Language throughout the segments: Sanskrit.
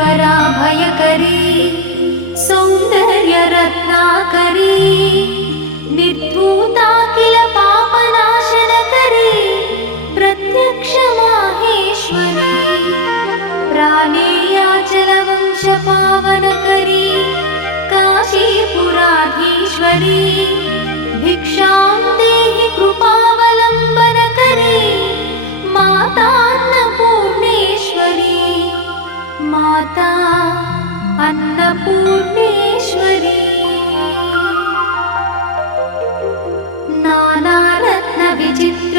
भयकरी सौन्दर्यरत्नाकरी निर्धूता किल पापनाशनकरी प्रत्यक्ष माहेश्वरी प्राणेयाचलवंशपावनकरी काशीपुराधीश्वरी भिक्षां देहि कृपावलम्बनकरी माता अन्नपूर्णेश्वरी माता अन्नपूर्णेश्वरी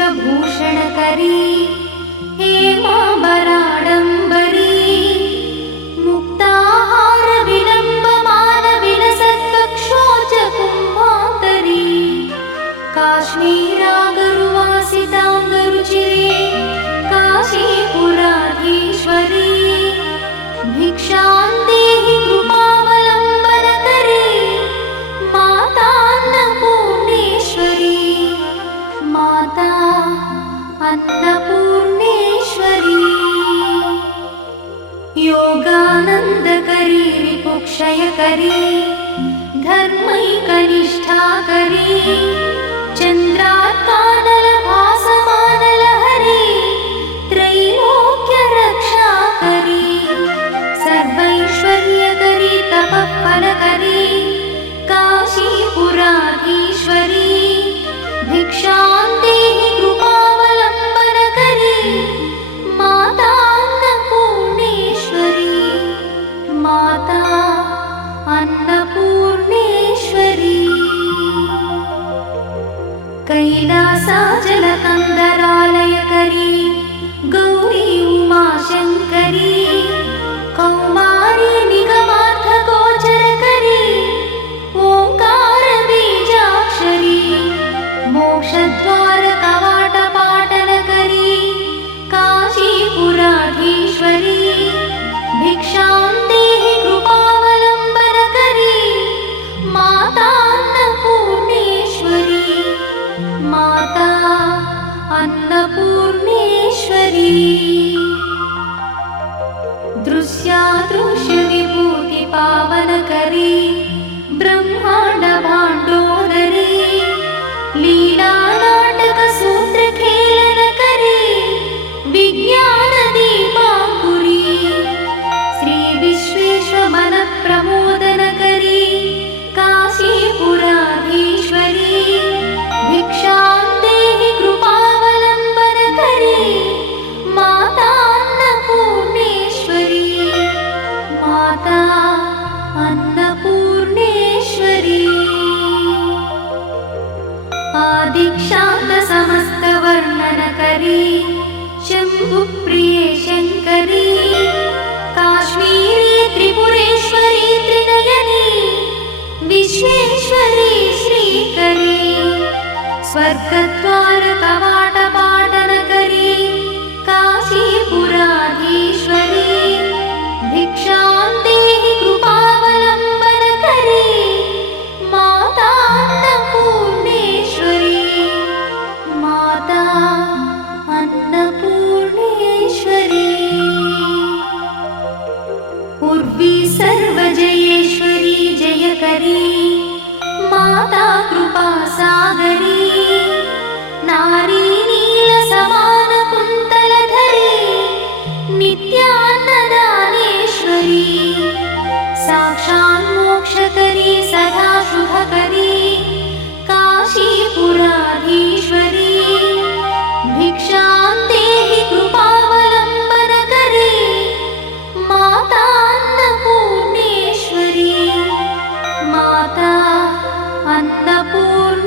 नानारत्नविचित्रभूषणकरी हेमाम्बराडम्बरी मुक्ताहारविलम्बमानविलसत्वक्षोजकुम्भान्तरी काश्मीरागरुवासिताङ्गरुचिरे काशीपुराधीश्वरी भिक्षां देहि कृपावलम्बनकरी माता अन्नपूर्णेश्वरी माता अन्नपूर्णेश्वरी योगानन्दकरी रिपुक्षयकरी धर्मैकनिष्ठाकरी चन्द्रात्कानलभासमानलहरी त्रैलोक्यरक्षाकरी सर्वैश्वर्यकरी तपःफलकरी काशीपुराधीश्वरी भिक्षां देहि कृपावलम्बनकरी माता अन्नपूर्णेश्वरी माता अन्नपूर्णेश्वरी कैलासाचलकन्दरालयकरी गौरी उमाशङ्करी कौमारी निगमार्थगोचरकरी ओङ्कारबीजाक्षरी मोक्षद्वारकवाटपाटनकरी काशीपुराधीश्वरी भिक्षां देहि कृपावलम्बनकरी माता अन्नपूर्णेश्वरी माता अन्नपूर्णेश्वरी दृश्यादृश्यविभूतिपावनकरी ब्रह्माण्डभाण्डोदरी लीलानाटकसूत्रखेलनकरी विज्ञानदीपाङ्कुरी श्रीविश्वेश्वमनप्रमोदनकरी काशीपुराधीश्वरी भिक्षां देहि कृपावलम्बनकरी माता अन्नपूर्णेश्वरी माता अन्नपूर्णेश्वरी आदिक्षान्तसमस्तवर्णनकरी शम्भुप्रिये शङ्करी काश्मीरी त्रिपुरेश्वरी त्रिनयनी विश्वेश्वरी श्रीकरी स्वर्गद्वारकवाटपाटनकरी काशीपुराधीश्वरी भिक्षां देहि कृपावलम्बनकरी माता अन्नपूर्णेश्वरी माता अन्नपूर्णेश्वरी उर्वी सर्वजयेश्वरी जयकरी माता कृपासागरी नारी नीलसमानकुन्तलधरी नित्यान्नदानेश्वरी साक्षान्मोक्षकरी सदा शुभकरी काशीपुराधीश्वरी भिक्षां देहि कृपावलम्बनकरी माता अन्नपूर्णेश्वरी माता अन्नपूर्णेश्वरी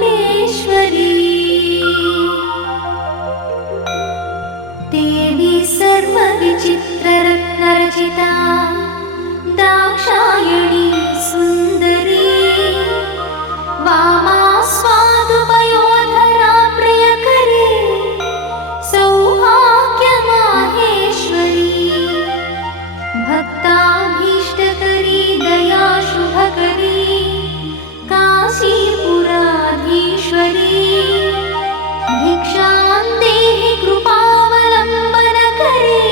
देवी सर्वविचित्ररत्नरचिता दाक्षायणी सुन्दरी वामा स्वादुपयोधरा प्रियकरी सौभाग्यमाहेश्वरी भक्ताभीष्टकरी दयाशुभकरी काशीपुराधीश्वरी भिक्षां देहि कृपावलम्बनकरी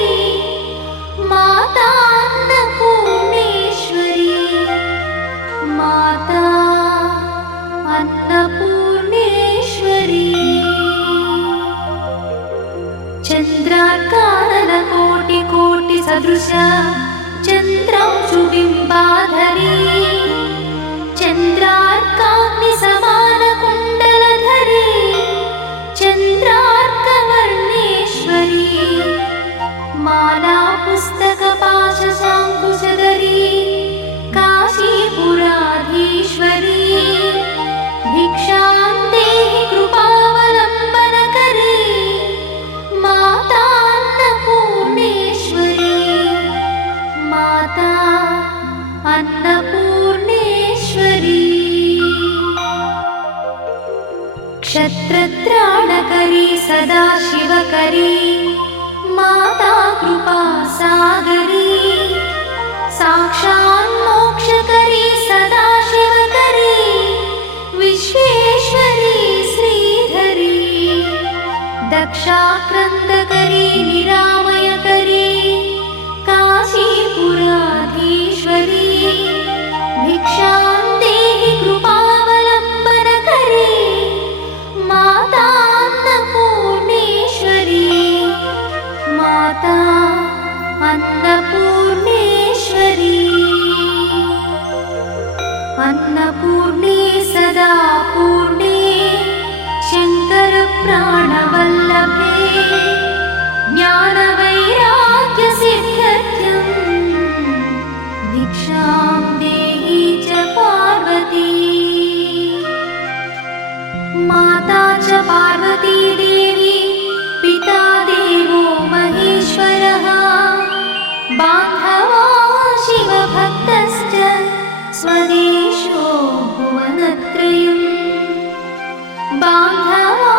चन्द्रार्काननकोटिकोटिसदृश चन्द्रांशुबिम्बाधरी चन्द्रार्काग्निसमानकुण्डलधरी चन्द्रार्कवर्णेश्वरी माला पुस्तकपाशशाङ्कुशधरी काशीपुराधीश्वरी भिक्षां देहि कृपावलम्बनकरी माता अन्नपूर्णेश्वरी माता अन्नपूर्णेश्वरी क्षत्रत्राणकरी सदाशिवकरी माता कृपासागरी साक्षान्मोक्षकरी सदाशिवकरी विश्वेश्वरी श्रीधरी दक्षाक्रन्दकरी निरामयकरी काशीपुराधीश्वरी भिक्षां देहि कृपावलम्बनकरी माता अन्नपूर्णेश्वरी माता अन्नपूर्णेश्वरी अन्नपूर्णे सदा पूर्णे शङ्करप्राणवल्लभे ज्ञानवैराग्यसिद्ध्यर्थं भिक्षां देहि च पार्वती माता च पार्वती देवी पिता देवो महेश्वरः बान्धवा शिवभक्तश्च स्वदेशो भुवनत्रयम् बान्धवा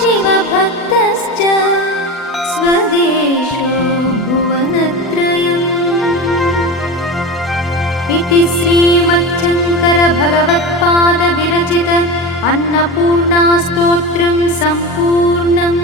शिवभक्तश्च स्वदेशो भुवनत्रयम् इति श्रीमच्छङ्करभगवत्पादविरचित अन्नपूर्णास्तोत्रं सम्पूर्णम्।